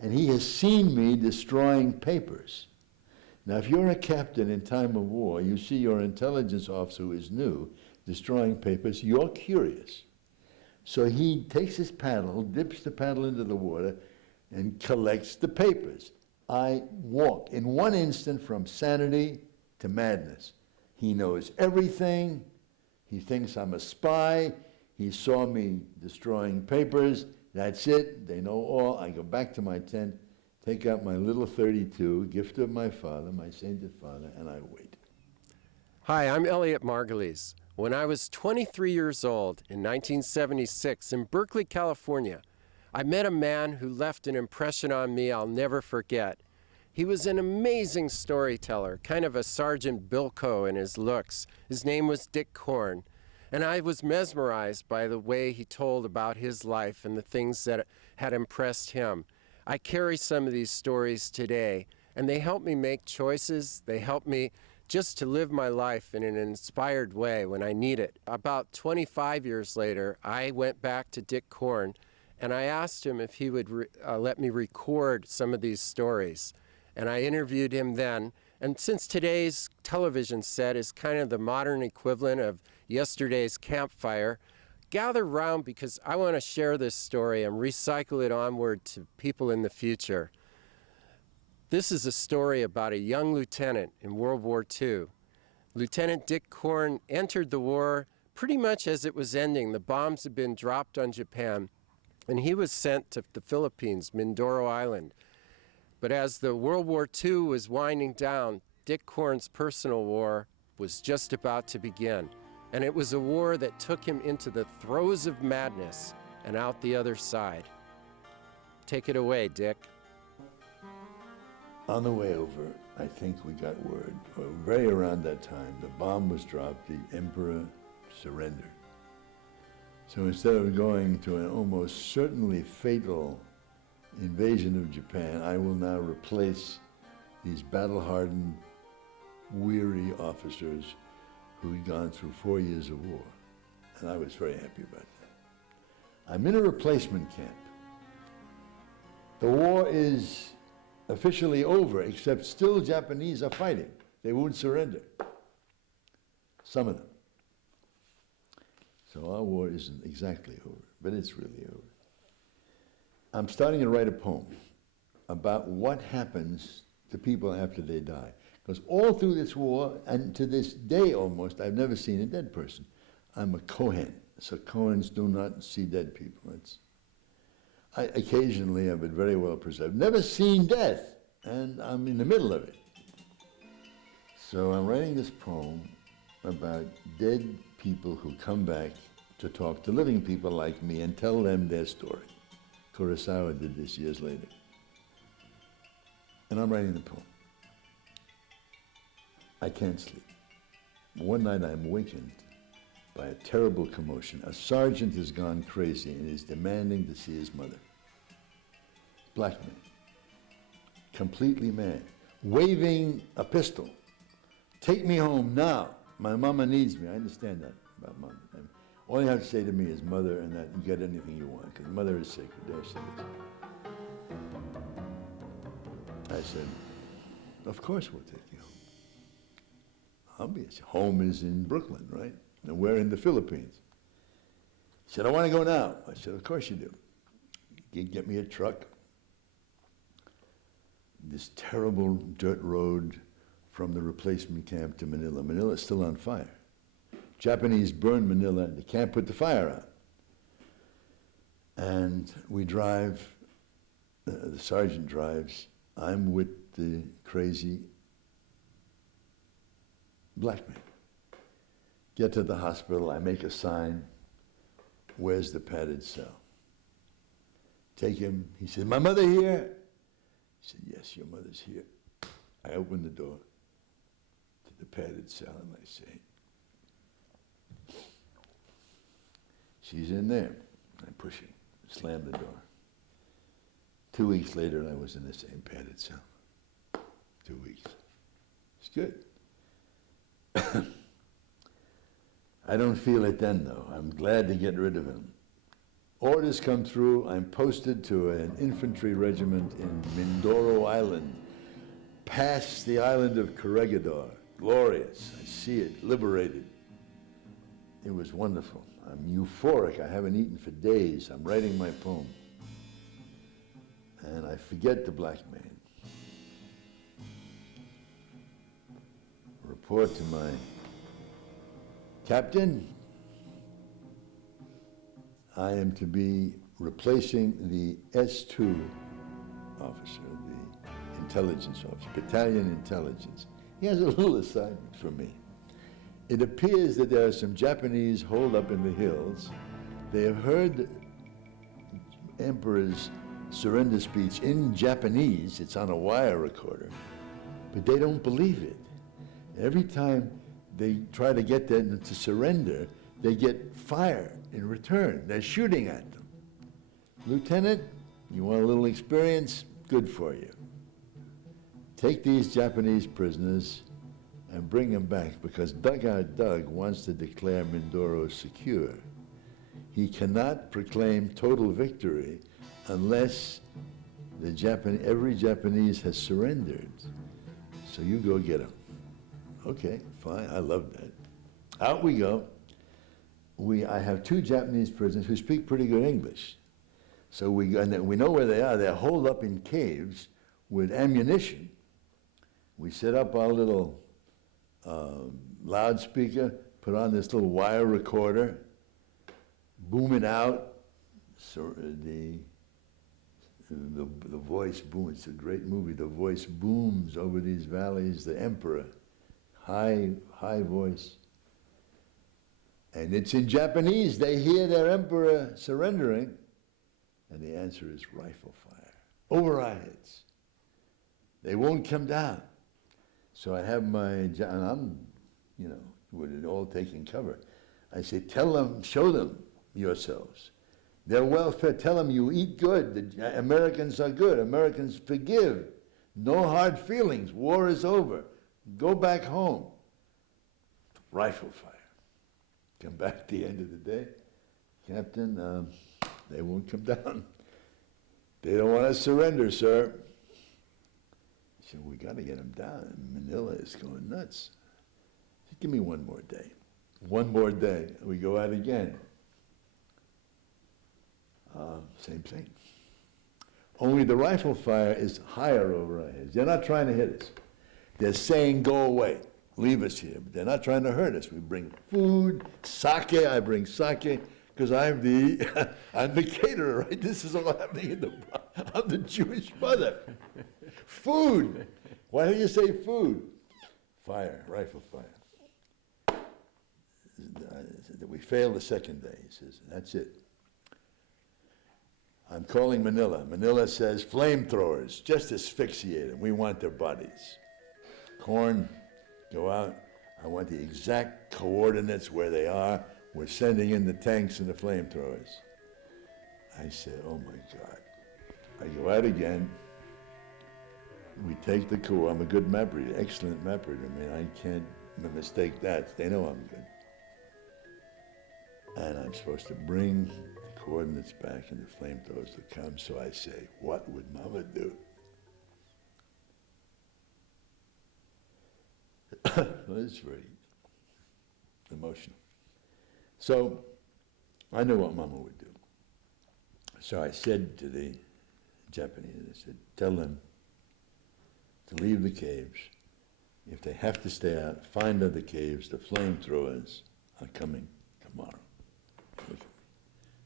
and he has seen me destroying papers. Now, if you're a captain in time of war, you see your intelligence officer who is new destroying papers, you're curious. So he takes his paddle, dips the paddle into the water, and collects the papers. I walk in one instant from sanity to madness. He knows everything. He thinks I'm a spy. He saw me destroying papers. That's it. They know all. I go back to my tent, take out my little .32, gift of my father, my sainted father, and I wait. Hi, I'm Elliot Margulies. When I was 23 years old in 1976 in Berkeley, California, I met a man who left an impression on me I'll never forget. He was an amazing storyteller, kind of a Sergeant Bilko in his looks. His name was Dick Korn, and I was mesmerized by the way he told about his life and the things that had impressed him. I carry some of these stories today, and they help me make choices. They help me just to live my life in an inspired way when I need it. About 25 years later, I went back to Dick Korn, and I asked him if he would let me record some of these stories. And I interviewed him then. And since today's television set is kind of the modern equivalent of yesterday's campfire, gather round because I want to share this story and recycle it onward to people in the future. This is a story about a young lieutenant in World War II. Lieutenant Dick Korn entered the war pretty much as it was ending. The bombs had been dropped on Japan, and he was sent to the Philippines, Mindoro Island. But as the World War II was winding down, Dick Korn's personal war was just about to begin. And it was a war that took him into the throes of madness and out the other side. Take it away, Dick. On the way over, I think we got word, or very around that time, the bomb was dropped, the emperor surrendered. So instead of going to an almost certainly fatal invasion of Japan, I will now replace these battle-hardened, weary officers who had gone through 4 years of war. And I was very happy about that. I'm in a replacement camp. The war is officially over, except still Japanese are fighting. They won't surrender. Some of them. So our war isn't exactly over, but it's really over. I'm starting to write a poem about what happens to people after they die. Because all through this war, and to this day almost, I've never seen a dead person. I'm a Kohen, so Kohens do not see dead people. I occasionally have it very well preserved. Never seen death, and I'm in the middle of it. So I'm writing this poem about dead people who come back to talk to living people like me and tell them their story. Kurosawa did this years later. And I'm writing the poem. I can't sleep. One night I'm awakened by a terrible commotion. A sergeant has gone crazy and is demanding to see his mother. Black man, completely mad, waving a pistol. Take me home now. My mama needs me. I understand that about mom. All you have to say to me is mother, and that you get anything you want, because mother is sacred. There she is. I said, of course we'll take you home. Obvious. Home is in Brooklyn, right? And we're in the Philippines. He said, I want to go now. I said, of course you do. You get me a truck. This terrible dirt road from the replacement camp to Manila. Manila is still on fire. Japanese burned Manila and they can't put the fire out. And we drive, the sergeant drives, I'm with the crazy black man. Get to the hospital, I make a sign, where's the padded cell? Take him, he said, my mother here? He said, yes, your mother's here. I open the door to the padded cell and I say, she's in there. I push it, slam the door. 2 weeks later, I was in the same padded cell. 2 weeks. It's good. I don't feel it then, though. I'm glad to get rid of him. Orders come through. I'm posted to an infantry regiment in Mindoro Island, past the island of Corregidor. Glorious. I see it, liberated. It was wonderful. I'm euphoric. I haven't eaten for days. I'm writing my poem. And I forget the black man. Report to my captain. I am to be replacing the S2 officer, the intelligence officer, battalion intelligence. He has a little assignment for me. It appears that there are some Japanese holed up in the hills. They have heard the Emperor's surrender speech in Japanese. It's on a wire recorder, but they don't believe it. Every time they try to get them to surrender, they get fire in return. They're shooting at them. Lieutenant, you want a little experience? Good for you. Take these Japanese prisoners and bring them back, because Dugout Doug wants to declare Mindoro secure. He cannot proclaim total victory unless every Japanese has surrendered. So you go get them. Okay, fine, I love that. Out we go. I have 2 Japanese prisoners who speak pretty good English. So we know where they are. They're holed up in caves with ammunition. We set up our little loudspeaker, put on this little wire recorder, boom it out. So the voice booms. It's a great movie. The voice booms over these valleys. The Emperor, high voice. And it's in Japanese. They hear their emperor surrendering, and the answer is rifle fire over our heads. They won't come down. So I have and I'm, with it all taking cover. I say, tell them, show them yourselves. Their welfare, tell them you eat good. The Americans are good. Americans forgive. No hard feelings. War is over. Go back home. Rifle fire. Come back at the end of the day. Captain, they won't come down. They don't want to surrender, sir. I said, we got to get them down. Manila is going nuts. I said, give me one more day. One more day. We go out again. Same thing. Only the rifle fire is higher over our heads. They're not trying to hit us. They're saying, go away. Leave us here. But they're not trying to hurt us. We bring food, sake. I bring sake because I'm the caterer, right? This is all happening I'm the Jewish mother. Food. Why do you say food? Fire, rifle fire. We failed the second day, he says. That's it. I'm calling Manila. Manila says, flamethrowers, just asphyxiate them. We want their bodies. Korn, go out. I want the exact coordinates where they are. We're sending in the tanks and the flamethrowers. I said, oh my God. I go out again. We take the coup. I'm a good map reader, excellent map reader. I mean, I can't mistake that. They know I'm good. And I'm supposed to bring the coordinates back and the flamethrowers to come. So I say, what would Mama do? Well, it's very emotional. So I knew what Mama would do. So I said to the Japanese, I said, tell them to leave the caves. If they have to stay out, find other caves. The flamethrowers are coming tomorrow.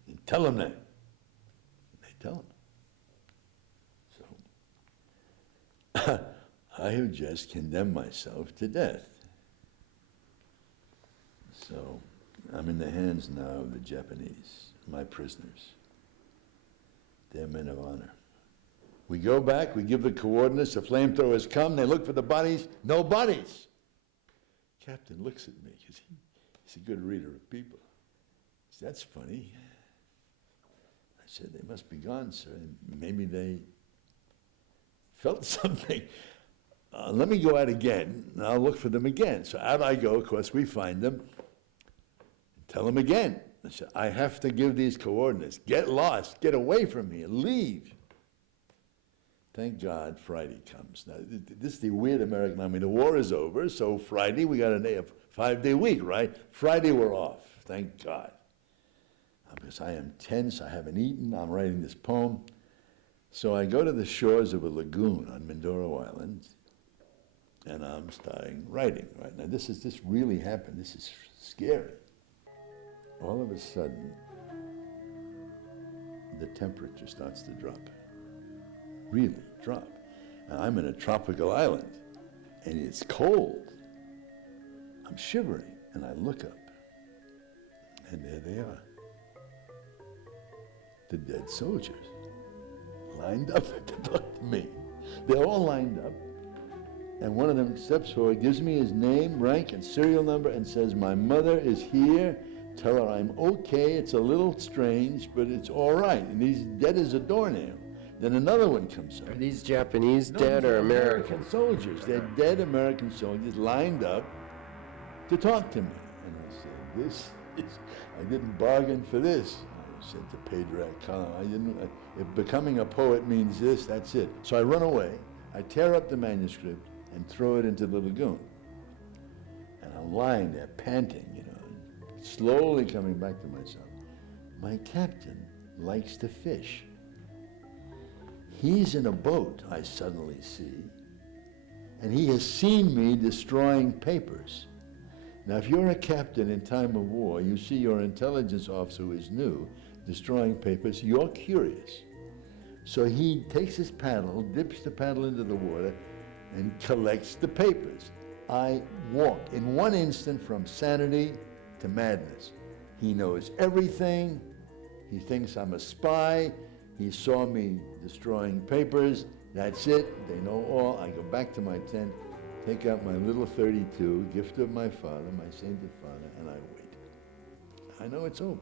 And tell them that. And they tell them. So I have just condemned myself to death. So I'm in the hands now of the Japanese, my prisoners. They're men of honor. We go back, we give the coordinates, the flamethrowers come, they look for the bodies, no bodies. Captain looks at me, because he's a good reader of people. He says, that's funny. I said, they must be gone, sir. Maybe they felt something. Let me go out again, and I'll look for them again. So out I go, of course, we find them. Tell them again. I said, I have to give these coordinates. Get lost. Get away from here. Leave. Thank God Friday comes. Now, this is the weird American army. The war is over, so Friday we got a 5-day week, right? Friday we're off. Thank God. Because I am tense. I haven't eaten. I'm writing this poem. So I go to the shores of a lagoon on Mindoro Island, and I'm starting writing. Right now, this really happened. This is scary. All of a sudden, the temperature starts to drop. Really drop. And I'm in a tropical island, and it's cold. I'm shivering, and I look up, and there they are. The dead soldiers, lined up to talk to me. They're all lined up, and one of them steps forward, gives me his name, rank, and serial number, and says, my mother is here. Tell her I'm okay. It's a little strange, but it's all right. And he's dead as a doornail. Then another one comes up. Are these Japanese No, dead these or are American? soldiers. They're dead American soldiers lined up to talk to me. And I said, I didn't bargain for this. I said to Pedro Alcala, if becoming a poet means this, that's it. So I run away. I tear up the manuscript and throw it into the lagoon. And I'm lying there panting, slowly coming back to myself. My captain likes to fish. He's in a boat, I suddenly see, and he has seen me destroying papers. Now, if you're a captain in time of war, you see your intelligence officer who is new destroying papers, you're curious. So he takes his paddle, dips the paddle into the water, and collects the papers. I walk in one instant from sanity to madness. He knows everything. He thinks I'm a spy. He saw me destroying papers. That's it. They know all. I go back to my tent, take out my little 32, gift of my father, my sainted father, and I wait. I know it's over.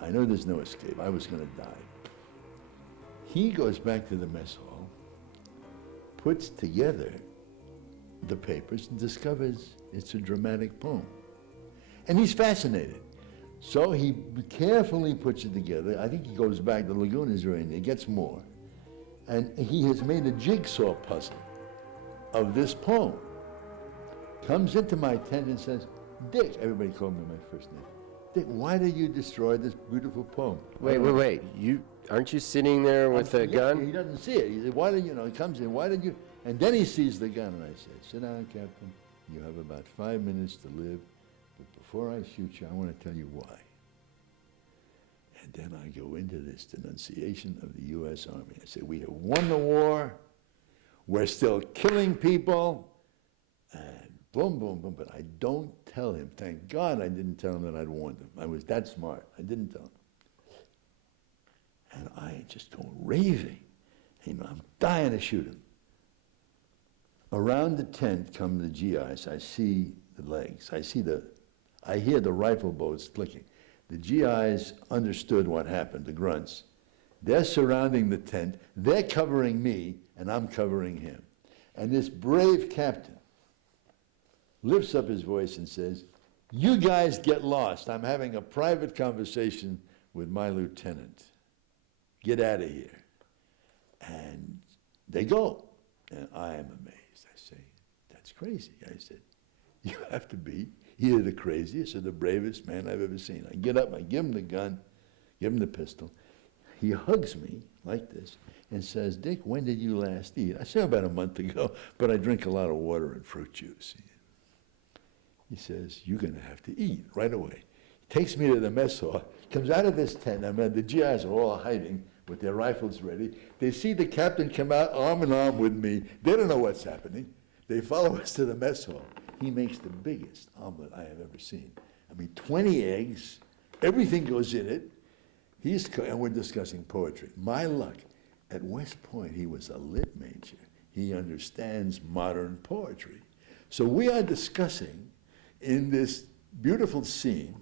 I know there's no escape. I was going to die. He goes back to the mess hall, puts together the papers, and discovers it's a dramatic poem. And he's fascinated. So he carefully puts it together. I think he goes back, the lagoon is right there, gets more. And he has made a jigsaw puzzle of this poem. Comes into my tent and says, Dick, everybody called me my first name. Dick, why did you destroy this beautiful poem? Wait. Aren't you sitting there with a gun? He doesn't see it. He said, why did he comes in, why did you? And then he sees the gun and I say, sit down, Captain. You have about 5 minutes to live. But before I shoot you, I want to tell you why. And then I go into this denunciation of the U.S. Army. I say, we have won the war. We're still killing people. And boom, boom, boom. But I don't tell him. Thank God I didn't tell him that I'd warned him. I was that smart. I didn't tell him. And I just go raving. I'm dying to shoot him. Around the tent come the GIs. I see the legs. I hear the rifle bolts clicking. The GIs understood what happened, the grunts. They're surrounding the tent. They're covering me, and I'm covering him. And this brave captain lifts up his voice and says, you guys get lost. I'm having a private conversation with my lieutenant. Get out of here. And they go. And I am amazed. I say, that's crazy. I said, you have to be either the craziest or the bravest man I've ever seen. I get up, I give him the gun, give him the pistol. He hugs me like this and says, Dick, when did you last eat? I said, about a month ago, but I drink a lot of water and fruit juice. He says, you're going to have to eat right away. He takes me to the mess hall, comes out of this tent. The GIs are all hiding with their rifles ready. They see the captain come out arm in arm with me. They don't know what's happening. They follow us to the mess hall. He makes the biggest omelet I have ever seen. 20 eggs, everything goes in it. And we're discussing poetry. My luck, at West Point, he was a lit major. He understands modern poetry. So we are discussing in this beautiful scene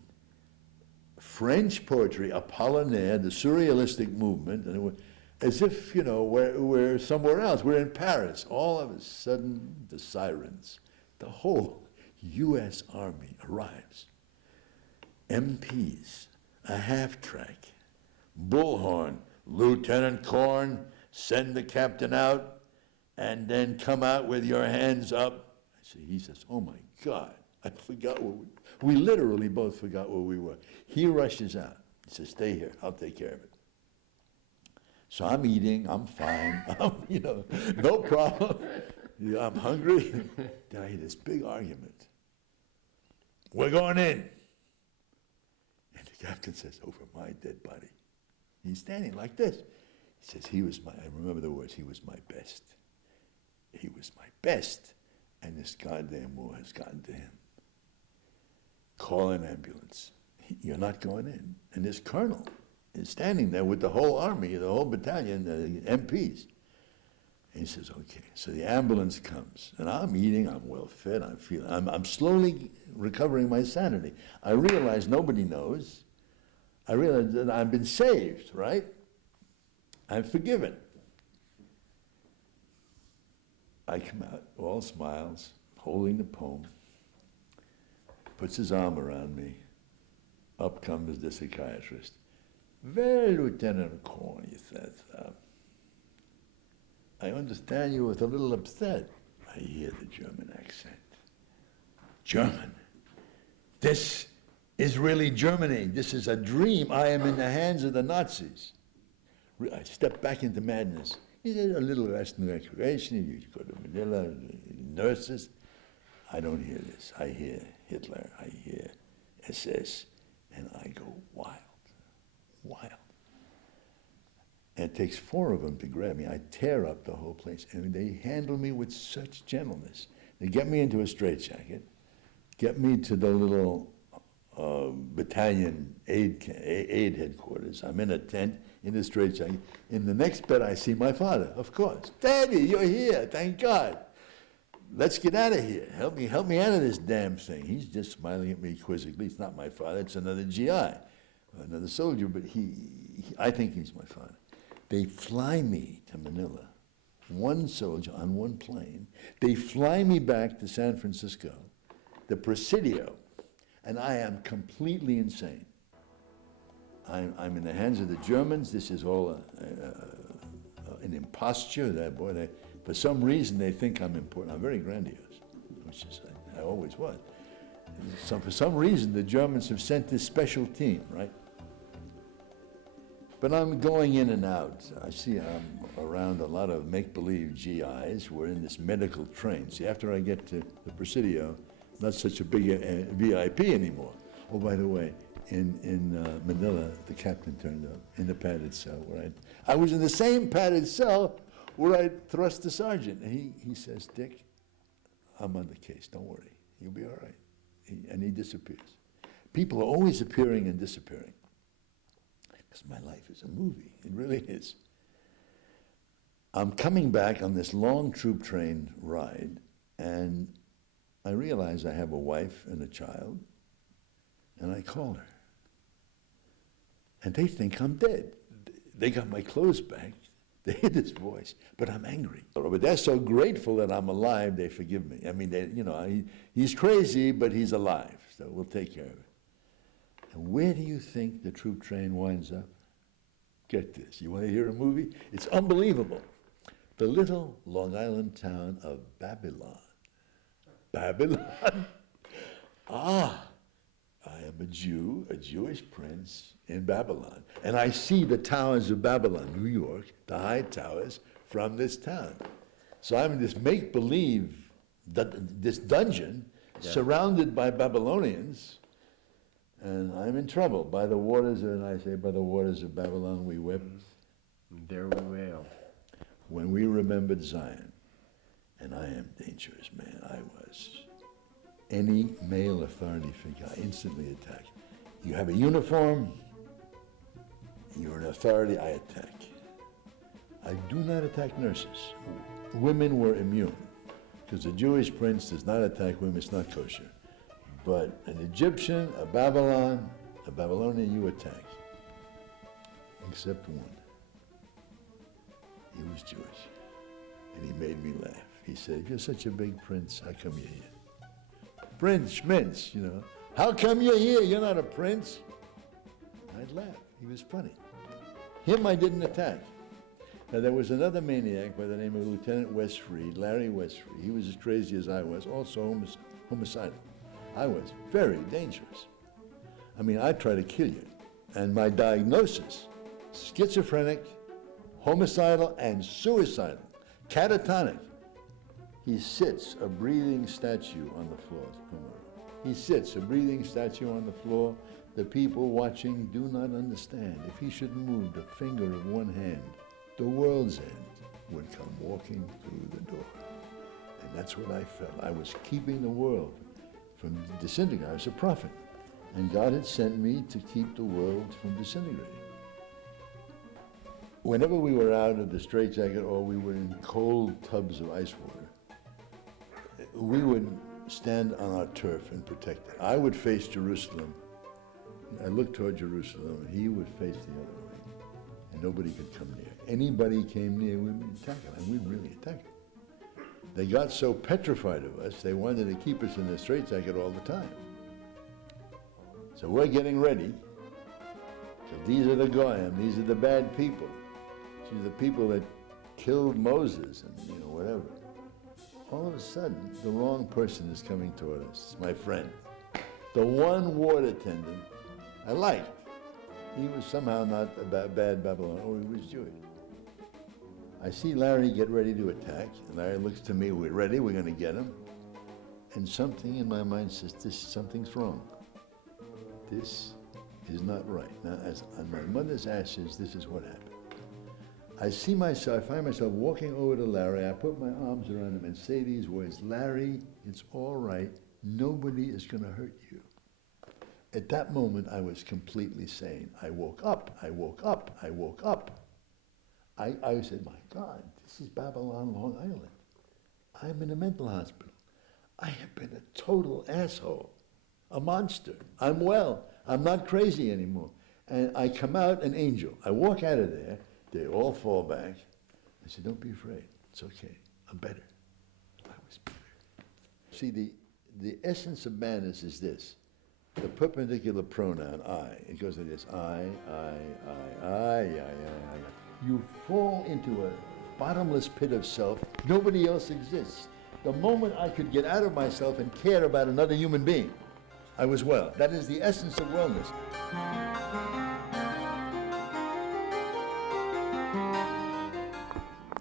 French poetry, Apollinaire, the surrealistic movement, and as if, we're somewhere else. We're in Paris. All of a sudden, the sirens, the whole U.S. Army arrives. MPs, a half-track, bullhorn, Lieutenant Korn, send the captain out, and then come out with your hands up. He says, oh my God, I forgot we literally both forgot where we were. He rushes out. He says, stay here, I'll take care of it. So I'm eating, I'm fine, no problem. I'm hungry. Then I hear this big argument. We're going in. And the captain says, over my dead body. He's standing like this. He says, I remember the words, he was my best. He was my best. And this goddamn war has gotten to him. Call an ambulance. You're not going in. And this colonel is standing there with the whole army, the whole battalion, the MPs. And he says, okay. So the ambulance comes, and I'm eating, I'm well fed, I'm slowly recovering my sanity. I realize nobody knows. I realize that I've been saved, right? I'm forgiven. I come out, all smiles, holding the poem, puts his arm around me. Up comes the psychiatrist. Well, Lieutenant Korn, he says, I understand you was a little upset. I hear the German accent. German. This is really Germany. This is a dream. I am in the hands of the Nazis. I step back into madness. He said, a little rest and recreation. You go to Manila, nurses. I don't hear this. I hear Hitler. I hear SS. And I go wild. And it takes 4 of them to grab me. I tear up the whole place, and they handle me with such gentleness. They get me into a straitjacket, get me to the little battalion aid headquarters. I'm in a tent, in a straitjacket. In the next bed, I see my father, of course. Daddy, you're here, thank God. Let's get out of here. Help me out of this damn thing. He's just smiling at me quizzically. It's not my father, it's another GI, another soldier, but I think he's my father. They fly me to Manila, one soldier on one plane. They fly me back to San Francisco, the Presidio, and I am completely insane. I'm in the hands of the Germans. This is all an imposture. For some reason, they think I'm important. I'm very grandiose, which is I always was. So for some reason, the Germans have sent this special team, right? But I'm going in and out. I see I'm around a lot of make-believe GIs. We're in this medical train. See, after I get to the Presidio, not such a big VIP anymore. Oh, by the way, in Manila, the captain turned up in the padded cell where I was in the same padded cell where I thrust the sergeant. And he says, Dick, I'm on the case. Don't worry. You'll be all right. And he disappears. People are always appearing and disappearing. My life is a movie. It really is. I'm coming back on this long troop train ride, and I realize I have a wife and a child, and I call her. And they think I'm dead. They got my clothes back. They hear this voice, but I'm angry. But they're so grateful that I'm alive, they forgive me. I mean, he's crazy, but he's alive, so we'll take care of it. And where do you think the troop train winds up? Get this. You want to hear a movie? It's unbelievable. The little Long Island town of Babylon. Babylon? Ah, I am a Jew, a Jewish prince in Babylon. And I see the towers of Babylon, New York, the high towers from this town. So I'm in this make-believe, this dungeon, surrounded by Babylonians. And I'm in trouble. By the waters, and I say, by the waters of Babylon we wept. There we wail. When we remembered Zion. And I am dangerous, man. I was. Any male authority figure, I instantly attack. You have a uniform, you're an authority, I attack. I do not attack nurses. Women were immune, because a Jewish prince does not attack women, it's not kosher. But an Egyptian, a Babylonian, you attack. Except one. He was Jewish. And he made me laugh. He said, you're such a big prince, how come you're here? Prince, Schmintz, How come you're here? You're not a prince. I'd laugh. He was funny. Him I didn't attack. Now, there was another maniac by the name of Lieutenant Westfried, Larry Westfried. He was as crazy as I was, also homicidal. I was very dangerous. I mean, I'd try to kill you. And my diagnosis, schizophrenic, homicidal, and suicidal, catatonic. He sits, a breathing statue on the floor. He sits, a breathing statue on the floor. The people watching do not understand. If he should move the finger of one hand, the world's end would come walking through the door. And that's what I felt. I was keeping the world from disintegrating. I was a prophet. And God had sent me to keep the world from disintegrating. Whenever we were out of the straitjacket or we were in cold tubs of ice water, we would stand on our turf and protect it. I would face Jerusalem. I looked toward Jerusalem, and he would face the other way. And nobody could come near. Anybody came near, we would attack him, and we'd really attack him. They got so petrified of us, they wanted to keep us in the straitjacket all the time. So we're getting ready. So these are the goyim, these are the bad people. These are the people that killed Moses and whatever. All of a sudden, the wrong person is coming toward us. It's my friend. The one ward attendant I liked. He was somehow not a bad Babylon, or he was Jewish. I see Larry get ready to attack, and Larry looks to me, we're ready, we're going to get him. And something in my mind says, something's wrong. This is not right. Now, as on my mother's ashes, this is what happened. I find myself walking over to Larry, I put my arms around him and say these words, Larry, it's all right, nobody is going to hurt you. At that moment, I was completely sane. I woke up, I woke up, I woke up. I said, my God, this is Babylon, Long Island. I'm in a mental hospital. I have been a total asshole, a monster. I'm well. I'm not crazy anymore. And I come out an angel. I walk out of there. They all fall back. I said, don't be afraid. It's okay. I'm better. I was better. See, the essence of madness is this. The perpendicular pronoun, I. It goes like this. I. You fall into a bottomless pit of self. Nobody else exists. The moment I could get out of myself and care about another human being, I was well. That is the essence of wellness.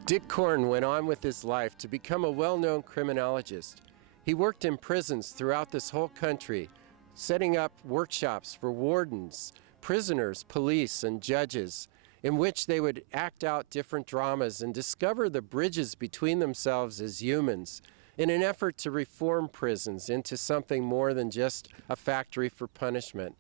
Dick Korn went on with his life to become a well-known criminologist. He worked in prisons throughout this whole country, setting up workshops for wardens, prisoners, police, and judges, in which they would act out different dramas and discover the bridges between themselves as humans in an effort to reform prisons into something more than just a factory for punishment.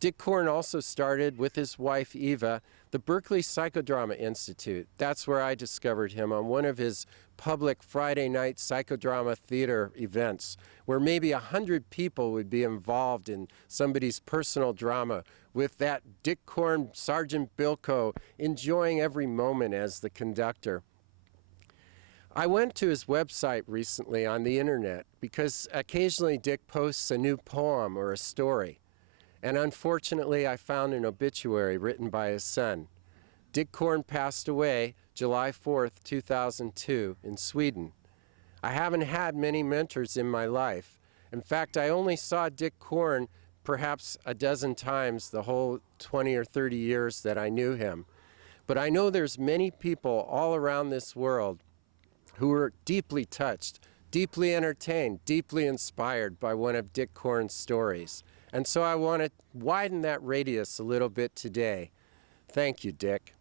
Dick Korn also started, with his wife Eva, the Berkeley Psychodrama Institute. That's where I discovered him, on one of his public Friday night psychodrama theater events, where maybe 100 people would be involved in somebody's personal drama, with that Dick Korn, Sergeant Bilko, enjoying every moment as the conductor. I went to his website recently on the internet because occasionally Dick posts a new poem or a story. And unfortunately, I found an obituary written by his son. Dick Korn passed away July 4th, 2002 in Sweden. I haven't had many mentors in my life. In fact, I only saw Dick Korn perhaps a dozen times the whole 20 or 30 years that I knew him. But I know there's many people all around this world who were deeply touched, deeply entertained, deeply inspired by one of Dick Korn's stories. And so I want to widen that radius a little bit today. Thank you, Dick.